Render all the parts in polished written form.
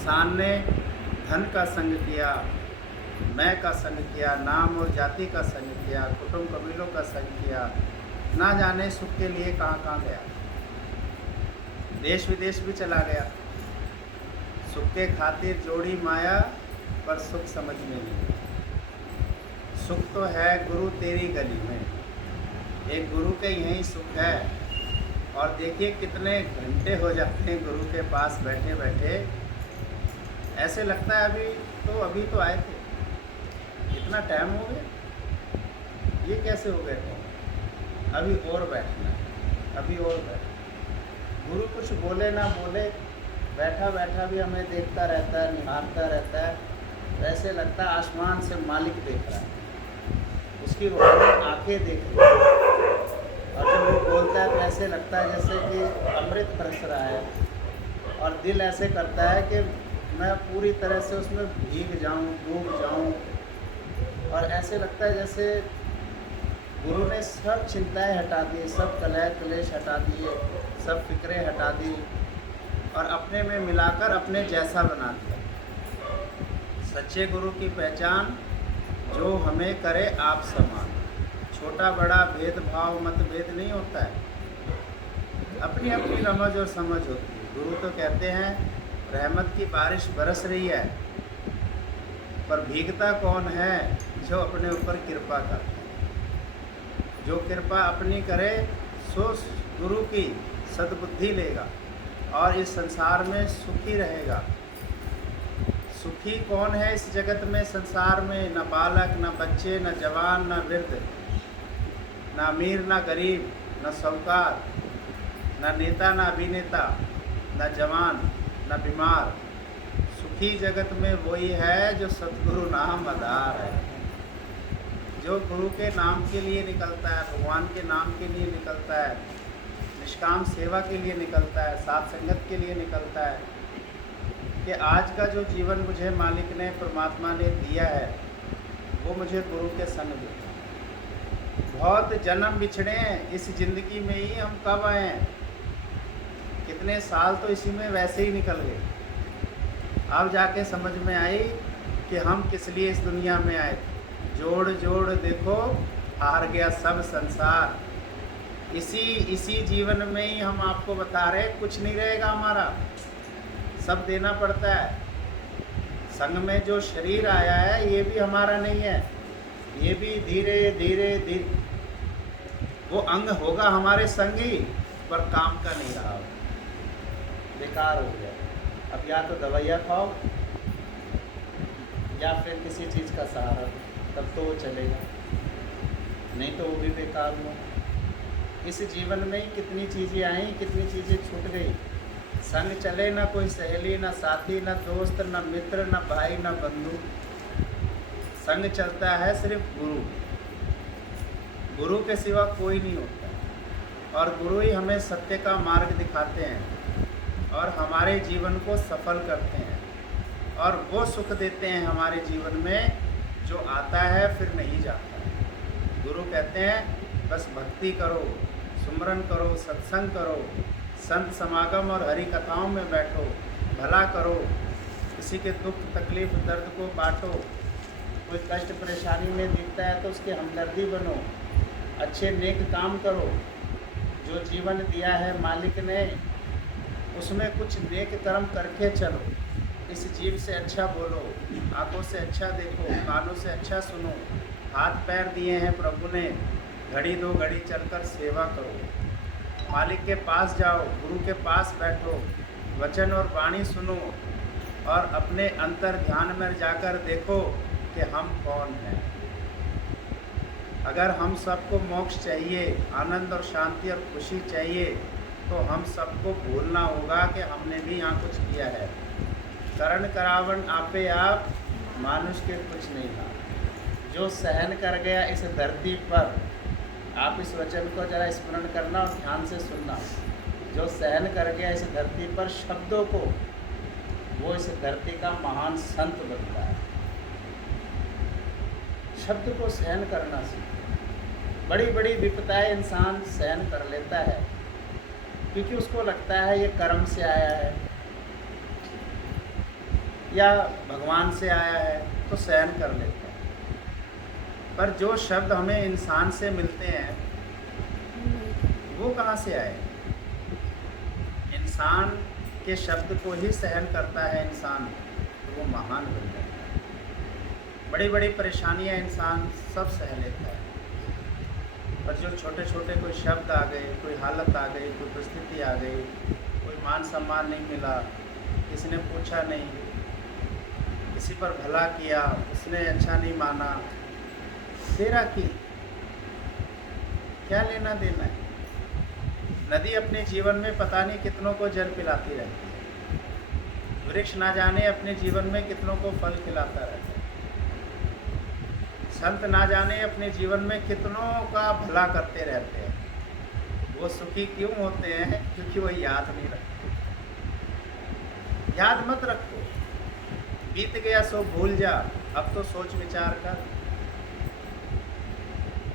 इंसान ने धन का संग किया, मैं का संग किया, नाम और जाति का संग किया, कुटुंब कबीलों का संग किया, ना जाने सुख के लिए कहाँ कहाँ गया, देश विदेश भी चला गया। सुख के खातिर जोड़ी माया, पर सुख समझ में नहीं। सुख तो है गुरु तेरी गली में, एक गुरु के यहीं सुख है। और देखिए कितने घंटे हो जाते हैं गुरु के पास बैठे बैठे, ऐसे लगता है अभी तो आए थे, इतना टाइम हो गया, ये कैसे हो गए तो अभी और बैठना है, अभी और बैठना। गुरु कुछ बोले ना बोले, बैठा बैठा भी हमें देखता रहता है, निहारता रहता है। वैसे लगता है आसमान से मालिक देख रहा है, उसकी रूहानी आंखें देख रही है। और जब वो बोलता है तो ऐसे लगता है जैसे कि अमृत बरस रहा है, और दिल ऐसे करता है कि मैं पूरी तरह से उसमें भीग जाऊं, डूब जाऊं। और ऐसे लगता है जैसे गुरु ने सब चिंताएं हटा दी, सब कलह क्लेश हटा दिए, सब फिक्रें हटा दी और अपने में मिलाकर अपने जैसा बना दिया। सच्चे गुरु की पहचान जो हमें करे आप समान। छोटा बड़ा भेदभाव मतभेद नहीं होता है, अपनी अपनी रमज और समझ होती है। गुरु तो कहते हैं रहमत की बारिश बरस रही है, पर भीगता कौन है जो अपने ऊपर कृपा करता है। जो कृपा अपनी करे सो गुरु की सद्बुद्धि लेगा और इस संसार में सुखी रहेगा। सुखी कौन है इस जगत में, संसार में? न बालक, न बच्चे, न जवान, न वृद्ध, न अमीर, न गरीब, न साहूकार, न नेता, न अभिनेता, न जवान, न बीमार। सुखी जगत में वही है जो सतगुरु नाम आधार है, जो गुरु के नाम के लिए निकलता है, भगवान के नाम के लिए निकलता है, निष्काम सेवा के लिए निकलता है, साथ संगत के लिए निकलता है। कि आज का जो जीवन मुझे मालिक ने, परमात्मा ने दिया है, वो मुझे गुरु के संग दिया। बहुत जन्म बिछड़े हैं इस ज़िंदगी में ही, हम कब आए हैं, कितने साल तो इसी में वैसे ही निकल गए। अब जाके समझ में आई कि हम किस लिए इस दुनिया में आए थे। जोड़ जोड़ देखो हार गया सब संसार। इसी जीवन में ही हम आपको बता रहे, कुछ नहीं रहेगा हमारा, सब देना पड़ता है। संग में जो शरीर आया है ये भी हमारा नहीं है, ये भी धीरे धीरे वो अंग होगा हमारे संगी, पर काम का नहीं रहा, बेकार हो गया। अब या तो दवाइयाँ खाओ या फिर किसी चीज़ का सहारा, तब तो वो चलेगा, नहीं तो वो भी बेकार हो। इस जीवन में ही कितनी चीज़ें आई, कितनी चीज़ें छूट गई। संग चले ना कोई सहेली, ना साथी, ना दोस्त, ना मित्र, ना भाई, ना बंधु। संग चलता है सिर्फ गुरु, गुरु के सिवा कोई नहीं होता। और गुरु ही हमें सत्य का मार्ग दिखाते हैं और हमारे जीवन को सफल करते हैं, और वो सुख देते हैं हमारे जीवन में जो आता है फिर नहीं जाता है। गुरु कहते हैं बस भक्ति करो, सुमरन करो, सत्संग करो, संत समागम और हरि कथाओं में बैठो, भला करो, किसी के दुख तकलीफ दर्द को बांटो, कोई कष्ट परेशानी में दिखता है तो उसकी हमदर्दी बनो, अच्छे नेक काम करो। जो जीवन दिया है मालिक ने, उसमें कुछ नेक कर्म करके चलो। इस जीव से अच्छा बोलो, आंखों से अच्छा देखो, कानों से अच्छा सुनो, हाथ पैर दिए हैं प्रभु ने, घड़ी दो घड़ी चलकर सेवा करो। मालिक के पास जाओ, गुरु के पास बैठो, वचन और वाणी सुनो, और अपने अंतर ध्यान में जाकर देखो कि हम कौन हैं। अगर हम सबको मोक्ष चाहिए, आनंद और शांति और खुशी चाहिए, तो हम सबको भूलना होगा कि हमने भी यहाँ कुछ किया है। करण करावन आपे आप, मानुष के कुछ नहीं था। जो सहन कर गया इस धरती पर, आप इस वचन को जरा स्मरण करना और ध्यान से सुनना। जो सहन कर गया इस धरती पर शब्दों को, वो इस धरती का महान संत बनता है। शब्द को सहन करना सीखो। बड़ी बड़ी विपदाएं इंसान सहन कर लेता है, क्योंकि उसको लगता है ये कर्म से आया है, या भगवान से आया है तो सहन कर लेते हैं। पर जो शब्द हमें इंसान से मिलते हैं वो कहाँ से आए? इंसान के शब्द को ही सहन करता है इंसान, तो वो महान बन जाता है। बड़ी बड़ी परेशानियां इंसान सब सह लेता है, पर जो छोटे छोटे कोई शब्द आ गए, कोई हालत आ गई, कोई परिस्थिति आ गई, कोई मान सम्मान नहीं मिला, किसी ने पूछा नहीं, किसी पर भला किया, उसने अच्छा नहीं माना, तेरा की क्या लेना देना है? नदी अपने जीवन में पता नहीं कितनों को जल पिलाती रहती है, वृक्ष ना जाने अपने जीवन में कितनों को फल खिलाता रहता है, संत ना जाने अपने जीवन में कितनों का भला करते रहते हैं। वो सुखी क्यों होते हैं? क्योंकि वो याद नहीं रखते। याद मत रखो, बीत गया सो भूल जा, अब तो सोच विचार कर।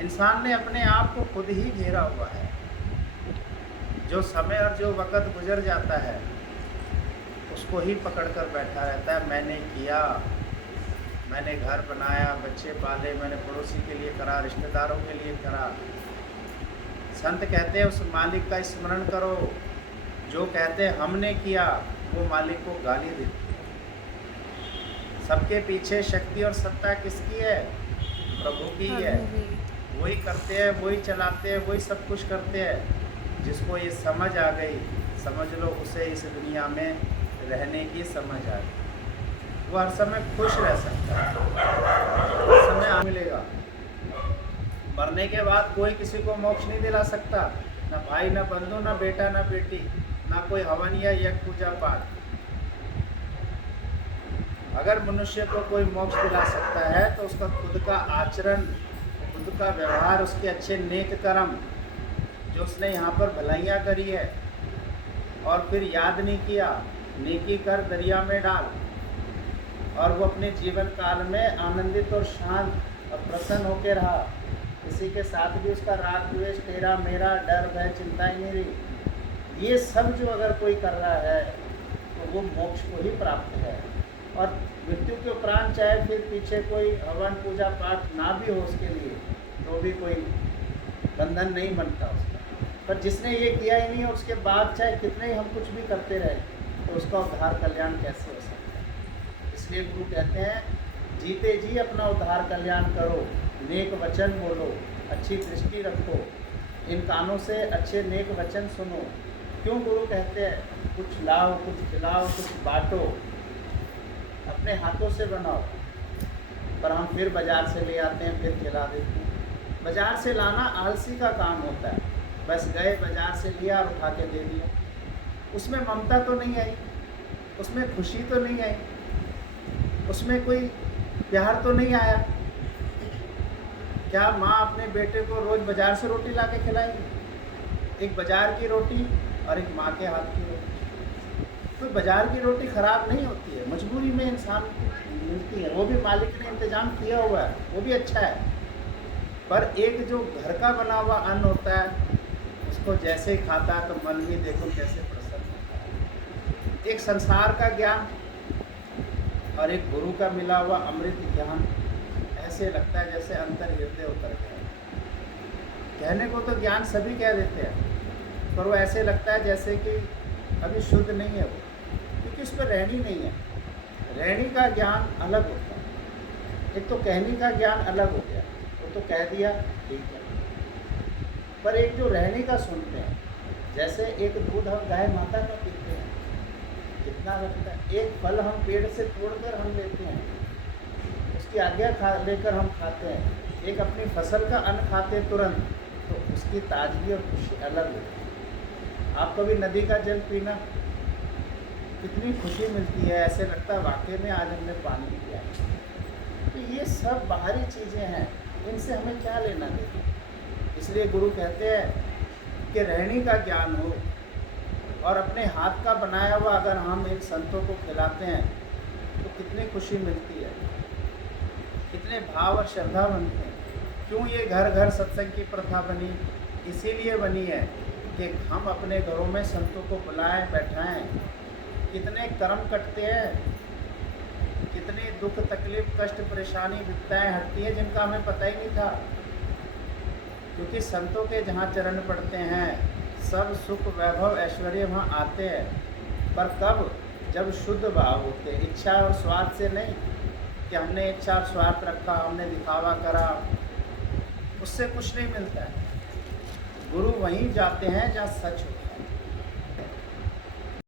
इंसान ने अपने आप को खुद ही घेरा हुआ है। जो समय और जो वक़्त गुजर जाता है उसको ही पकड़ कर बैठा रहता है। मैंने किया, मैंने घर बनाया, बच्चे पाले, मैंने पड़ोसी के लिए करा, रिश्तेदारों के लिए करा। संत कहते हैं उस मालिक का स्मरण करो। जो कहते हैं हमने किया, वो मालिक को गाली देते हैं। सबके पीछे शक्ति और सत्ता किसकी है? प्रभु की है। वही करते हैं, वही चलाते हैं, वही सब कुछ करते हैं। जिसको ये समझ आ गई, समझ लो उसे इस दुनिया में रहने की समझ आ गई। वो हर समय खुश रह सकता है, हर समय आ मिलेगा। मरने के बाद कोई किसी को मोक्ष नहीं दिला सकता, ना भाई, ना बंधु, ना बेटा, ना बेटी, ना कोई हवन या यज्ञ पूजा पाठ। अगर मनुष्य को कोई मोक्ष दिला सकता है तो उसका खुद का आचरण, खुद का व्यवहार, उसके अच्छे नेक कर्म, जो उसने यहाँ पर भलाइयाँ करी है और फिर याद नहीं किया, नेकी कर दरिया में डाल, और वो अपने जीवन काल में आनंदित और शांत और प्रसन्न होकर रहा। किसी के साथ भी उसका राग द्वेष, तेरा मेरा, डर भय, चिंता ही नहीं रही। ये सब जो अगर कोई कर रहा है तो वो मोक्ष को ही प्राप्त है। और मृत्यु के उपरांत चाहे फिर पीछे कोई हवन पूजा पाठ ना भी हो उसके लिए, तो भी कोई बंधन नहीं बनता उसका। पर जिसने ये किया ही नहीं और उसके बाद चाहे कितने ही हम कुछ भी करते रहे, तो उसका उद्धार कल्याण कैसे हो सकता है? इसलिए गुरु कहते हैं जीते जी अपना उद्धार कल्याण करो, नेक वचन बोलो, अच्छी दृष्टि रखो, इन कानों से अच्छे नेक वचन सुनो। क्यों गुरु कहते हैं कुछ लाओ, कुछ खिलाओ, कुछ बांटो, अपने हाथों से बनाओ। पर हम फिर बाज़ार से ले आते हैं, फिर खिला देते हैं। बाज़ार से लाना आलसी का काम होता है। बस गए बाज़ार से लिया और उठा के दे दिया। उसमें ममता तो नहीं आई, उसमें खुशी तो नहीं आई, उसमें कोई प्यार तो नहीं आया। क्या माँ अपने बेटे को रोज़ बाज़ार से रोटी ला के खिलाएगी? एक बाज़ार की रोटी और एक माँ के हाथ की रोटी। तो बाज़ार की रोटी ख़राब नहीं होती है, मजबूरी में इंसान को मिलती है, वो भी मालिक ने इंतज़ाम किया हुआ है, वो भी अच्छा है। पर एक जो घर का बना हुआ अन्न होता है, उसको जैसे ही खाता है तो मन भी देखो कैसे प्रसन्न होता है। एक संसार का ज्ञान और एक गुरु का मिला हुआ अमृत ज्ञान, ऐसे लगता है जैसे अंतर हृदय उतर गया। कहने को तो ज्ञान सभी कह देते हैं, पर वो ऐसे लगता है जैसे कि अभी शुद्ध नहीं है वो, क्योंकि उस पर रहनी नहीं है। रहनी का ज्ञान अलग होता है, एक तो कहने का ज्ञान अलग हो गया, वो तो कह दिया ठीक है। पर एक जो रहने का सुनते हैं, जैसे एक दूध हम गाय माता का पीते हैं, कितना लगता है। एक फल हम पेड़ से तोड़कर हम लेते हैं, उसकी आज्ञा लेकर हम खाते हैं। एक अपनी फसल का अन्न खाते तुरंत, तो उसकी ताजगी और खुशी अलग होती है। आप कभी नदी का जल पीना, कितनी खुशी मिलती है, ऐसे लगता है वाकई में आज हमने पानी पिया है। तो ये सब बाहरी चीज़ें हैं, इनसे हमें क्या लेना देना। इसलिए गुरु कहते हैं कि रहनी का ज्ञान हो, और अपने हाथ का बनाया हुआ अगर हम एक संतों को खिलाते हैं तो कितनी खुशी मिलती है, कितने भाव और श्रद्धा बनते हैं। क्यों ये घर घर सत्संग की प्रथा बनी? इसीलिए बनी है कि हम अपने घरों में संतों को बुलाएं, बैठाएं। कितने कर्म कटते हैं, कितनी दुख तकलीफ कष्ट परेशानी विपदाएं हटती है जिनका हमें पता ही नहीं था। क्योंकि संतों के जहाँ चरण पड़ते हैं सब सुख वैभव ऐश्वर्य वहाँ आते हैं। पर कब? जब शुद्ध भाव होते, इच्छा और स्वार्थ से नहीं कि हमने इच्छा और स्वार्थ रखा, हमने दिखावा करा, उससे कुछ नहीं मिलता है। गुरु वहीं जाते हैं जहाँ सच हो।